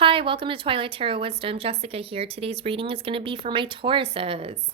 Hi, welcome to Twilight Tarot Wisdom. Jessica here. Today's reading is going to be for my Tauruses.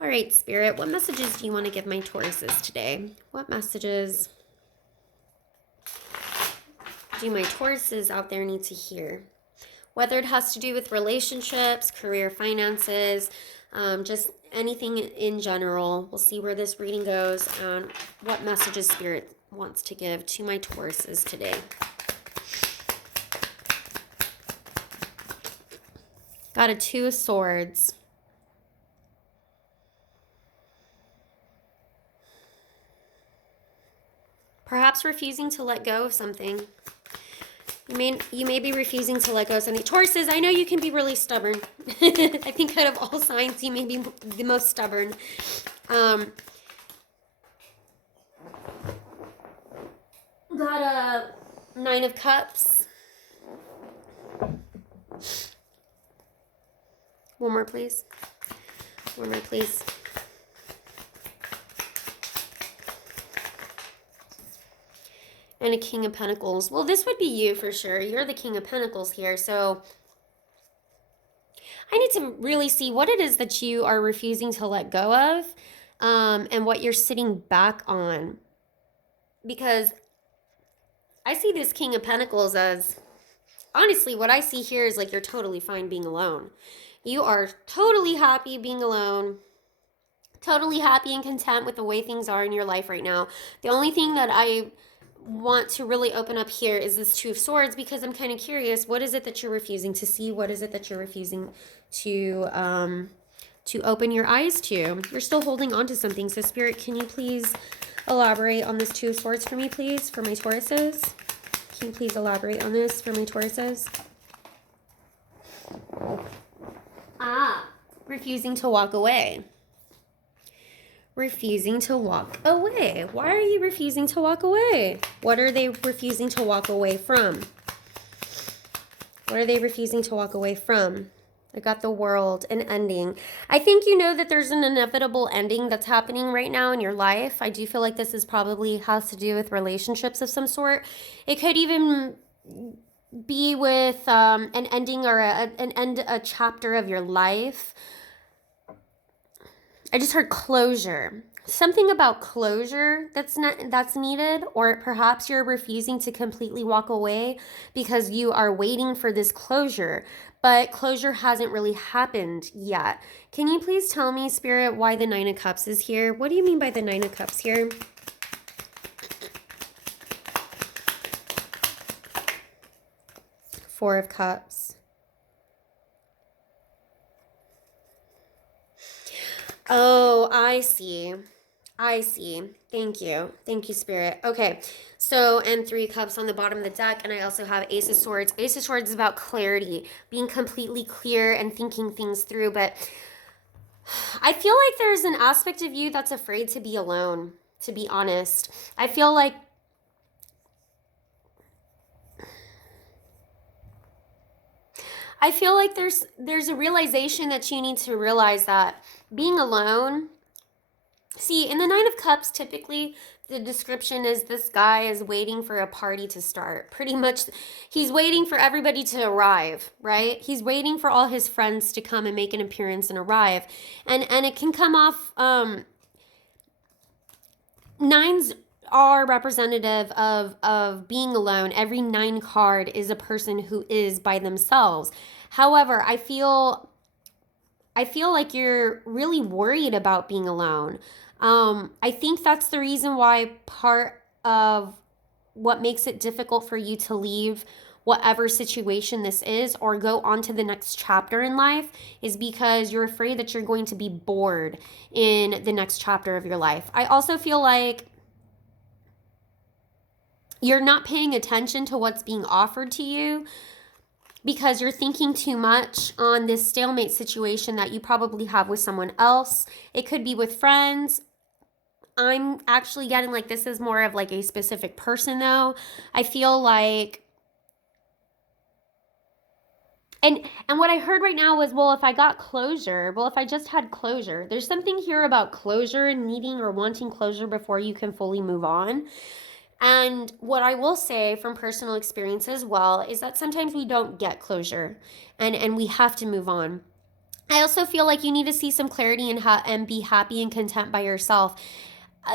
All right, Spirit, what messages do you want to give my Tauruses today? What messages do my Tauruses out there need to hear? Whether it has to do with relationships, career, finances, just anything in general. We'll see where this reading goes and what messages Spirit wants to give to my Tauruses today. Got a Two of Swords. Perhaps refusing to let go of something. You may be refusing to let go of something. Tauruses, I know you can be really stubborn. I think out of all signs, you may be the most stubborn. Got a Nine of Cups. One more, please. One more, please. And a King of Pentacles. Well, this would be you for sure. You're the King of Pentacles here. So I need to really see what it is that you are refusing to let go of, and what you're sitting back on. Because I see this King of Pentacles as, honestly, what I see here is like you're totally fine being alone. You are totally happy being alone. Totally happy and content with the way things are in your life right now. The only thing that I want to really open up here is this Two of Swords, because I'm kind of curious, what is it that you're refusing to see? What is it that you're refusing to open your eyes to? You're still holding on to something. So Spirit, can you please elaborate on this Two of Swords for me, please, for my Tauruses? Can you please elaborate on this for my Tauruses? Refusing to walk away. Refusing to walk away. Why are you refusing to walk away? What are they refusing to walk away from? What are they refusing to walk away from? I got the World, an ending. I think you know that there's an inevitable ending that's happening right now in your life. I do feel like this is probably has to do with relationships of some sort. It could even be with an ending or a chapter of your life. I just heard closure. Something about closure that's needed, or perhaps you're refusing to completely walk away because you are waiting for this closure, but closure hasn't really happened yet. Can you please tell me, Spirit, why the Nine of Cups is here? What do you mean by the Nine of Cups here? Four of Cups. Oh, I see. I see. Thank you. Thank you, Spirit. Okay. So, and Three Cups on the bottom of the deck. And I also have Ace of Swords. Ace of Swords is about clarity, being completely clear and thinking things through. But I feel like there's an aspect of you that's afraid to be alone, to be honest. I feel like there's a realization that you need to realize that being alone. See, in the Nine of Cups, typically the description is this guy is waiting for a party to start. Pretty much, he's waiting for everybody to arrive, right? He's waiting for all his friends to come and make an appearance and arrive. And it can come off, nines are representative of being alone. Every 9 card is a person who is by themselves. However, I feel like you're really worried about being alone. I think that's the reason why part of what makes it difficult for you to leave whatever situation this is or go on to the next chapter in life is because you're afraid that you're going to be bored in the next chapter of your life. I also feel like you're not paying attention to what's being offered to you because you're thinking too much on this stalemate situation that you probably have with someone else. It could be with friends. I'm actually getting like this is more of like a specific person though. I feel like, and what I heard right now was, well, if I got closure, well, if I just had closure, there's something here about closure and needing or wanting closure before you can fully move on. And what I will say from personal experience as well is that sometimes we don't get closure, and we have to move on. I also feel like you need to see some clarity and be happy and content by yourself.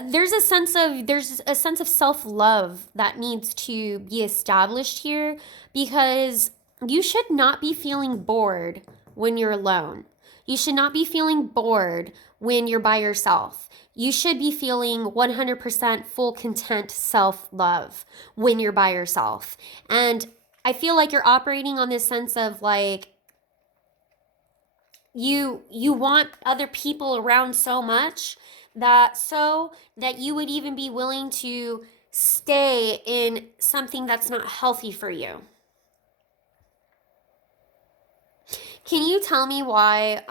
There's a sense of self-love that needs to be established here, because you should not be feeling bored when you're alone. You should not be feeling bored when you're by yourself. You should be feeling 100% full content self-love when you're by yourself. And I feel like you're operating on this sense of like you want other people around so much that you would even be willing to stay in something that's not healthy for you. Can you tell me why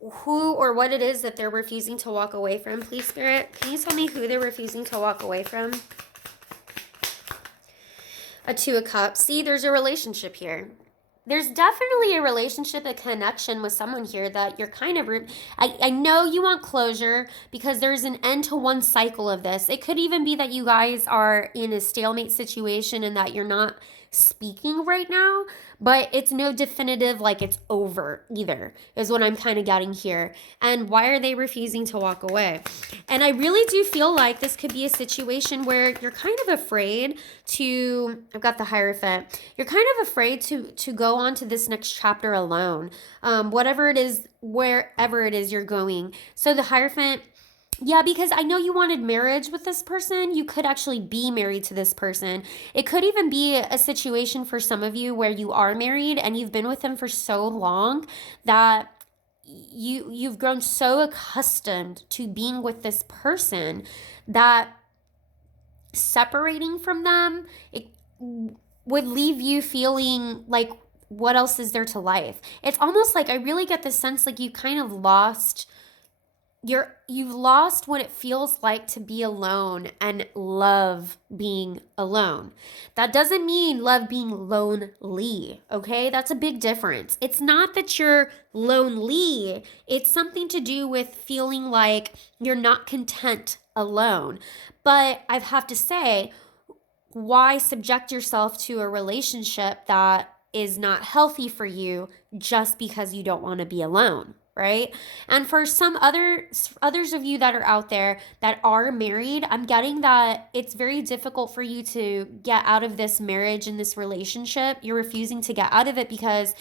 who or what it is that they're refusing to walk away from, please, Spirit? Can you tell me who they're refusing to walk away from? A Two of Cups. See, there's a relationship here. There's definitely a relationship, a connection with someone here that you're kind of, I know you want closure because there's an end to one cycle of this. It could even be that you guys are in a stalemate situation and that you're not speaking right now, but it's no definitive like it's over either, is what I'm kind of getting here. And why are they refusing to walk away? And I really do feel like this could be a situation where you're kind of afraid to, I've got the Hierophant, you're kind of afraid to go on to this next chapter alone, whatever it is, wherever it is you're going. So the Hierophant, yeah, because I know you wanted marriage with this person. You could actually be married to this person. It could even be a situation for some of you where you are married and you've been with them for so long that you've grown so accustomed to being with this person that separating from them, it would leave you feeling like, what else is there to life? It's almost like I really get the sense like you kind of lost you've lost what it feels like to be alone and love being alone. That doesn't mean love being lonely, okay? That's a big difference. It's not that you're lonely. It's something to do with feeling like you're not content alone. But I have to say, why subject yourself to a relationship that is not healthy for you just because you don't want to be alone? Right? And for some others of you that are out there that are married, I'm getting that it's very difficult for you to get out of this marriage and this relationship. You're refusing to get out of it because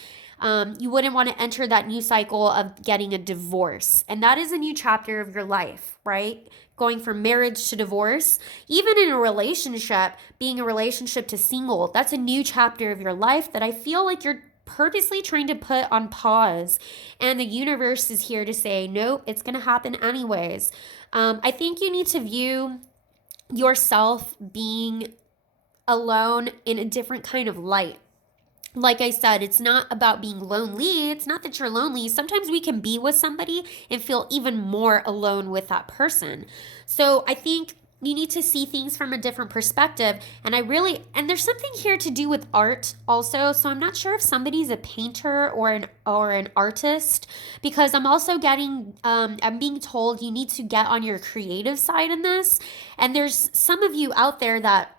you wouldn't want to enter that new cycle of getting a divorce. And that is a new chapter of your life, right? Going from marriage to divorce, even in a relationship, being a relationship to single, that's a new chapter of your life that I feel like you're purposely trying to put on pause, and the universe is here to say nope, it's going to happen anyways. I think you need to view yourself being alone in a different kind of light. Like I said, it's not about being lonely. It's not that you're lonely. Sometimes we can be with somebody and feel even more alone with that person. So I think you need to see things from a different perspective. And there's something here to do with art also. So I'm not sure if somebody's a painter or an artist, because I'm also I'm being told you need to get on your creative side in this. And there's some of you out there that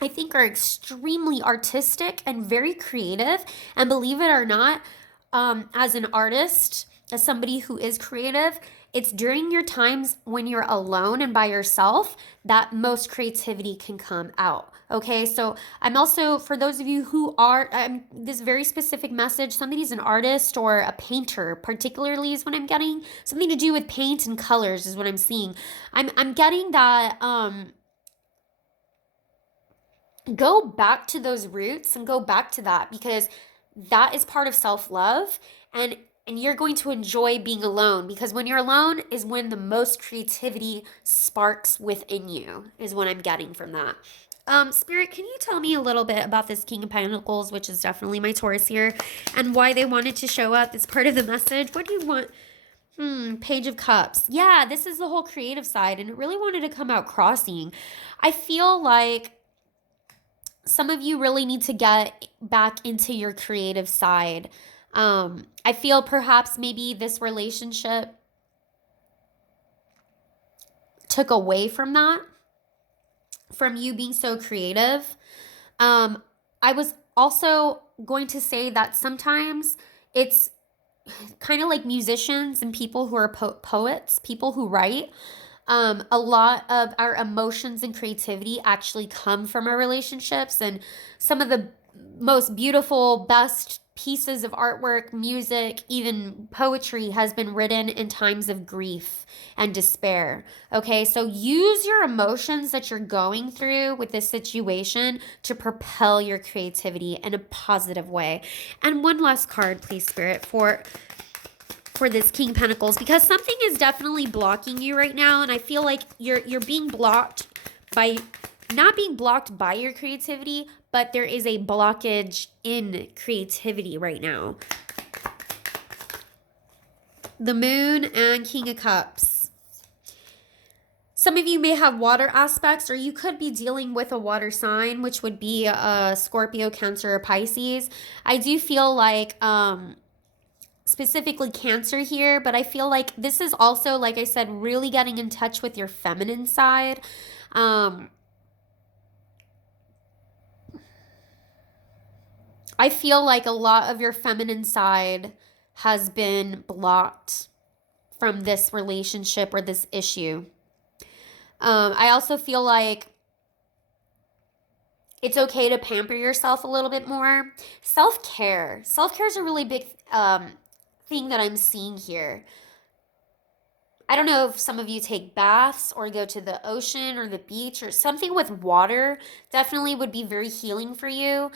I think are extremely artistic and very creative. And believe it or not, as an artist, as somebody who is creative, it's during your times when you're alone and by yourself that most creativity can come out. Okay, so I'm also, for those of you who are, this very specific message, somebody's an artist or a painter, particularly is what I'm getting. Something to do with paint and colors is what I'm seeing. I'm getting that, go back to those roots and go back to that, because that is part of self-love, and you're going to enjoy being alone, because when you're alone is when the most creativity sparks within you, is what I'm getting from that. Spirit, can you tell me a little bit about this King of Pentacles, which is definitely my Taurus here, and why they wanted to show up as part of the message? What do you want? Page of Cups. Yeah, this is the whole creative side, and it really wanted to come out crossing. I feel like some of you really need to get back into your creative side. I feel perhaps maybe this relationship took away from that. from you being so creative. I was also going to say that sometimes it's kind of like musicians and people who are poets, people who write. A lot of our emotions and creativity actually come from our relationships, and some of the most beautiful, best pieces of artwork, music, even poetry has been written in times of grief and despair. Okay, so use your emotions that you're going through with this situation to propel your creativity in a positive way. And one last card, please, Spirit, for this King of Pentacles, because something is definitely blocking you right now, and I feel like you're being blocked by, not being blocked by your creativity, but there is a blockage in creativity right now. The Moon and King of Cups. Some of you may have water aspects, or you could be dealing with a water sign, which would be a Scorpio, Cancer, or Pisces. I do feel like specifically Cancer here, but I feel like this is also, like I said, really getting in touch with your feminine side. I feel like a lot of your feminine side has been blocked from this relationship or this issue. I also feel like it's okay to pamper yourself a little bit more. Self-care. Self-care is a really big thing that I'm seeing here. I don't know if some of you take baths or go to the ocean or the beach, or something with water definitely would be very healing for you.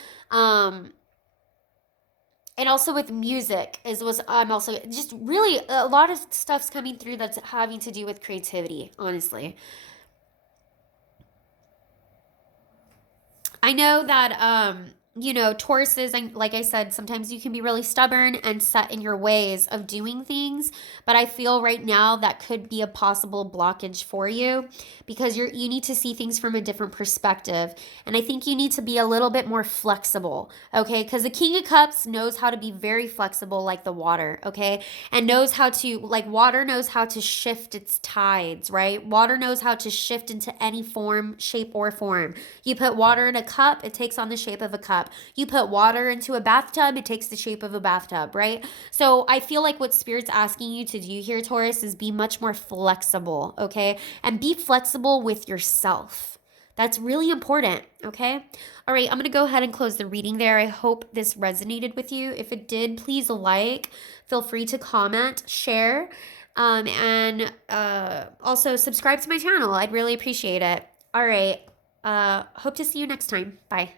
And also with music I'm also just really a lot of stuff's coming through that's having to do with creativity, honestly. I know that Tauruses, like I said, sometimes you can be really stubborn and set in your ways of doing things, but I feel right now that could be a possible blockage for you, because you need to see things from a different perspective, and I think you need to be a little bit more flexible, okay? Because the King of Cups knows how to be very flexible, like the water, okay? And knows how to, like water knows how to shift its tides, right? Water knows how to shift into any form, shape, or form. You put water in a cup, it takes on the shape of a cup. You put water into a bathtub, it takes the shape of a bathtub, right? So I feel like what Spirit's asking you to do here, Taurus, is be much more flexible, okay? And be flexible with yourself. That's really important, okay? All right, I'm going to go ahead and close the reading there. I hope this resonated with you. If it did, please feel free to comment, share, and also subscribe to my channel. I'd really appreciate it. All right, hope to see you next time. Bye.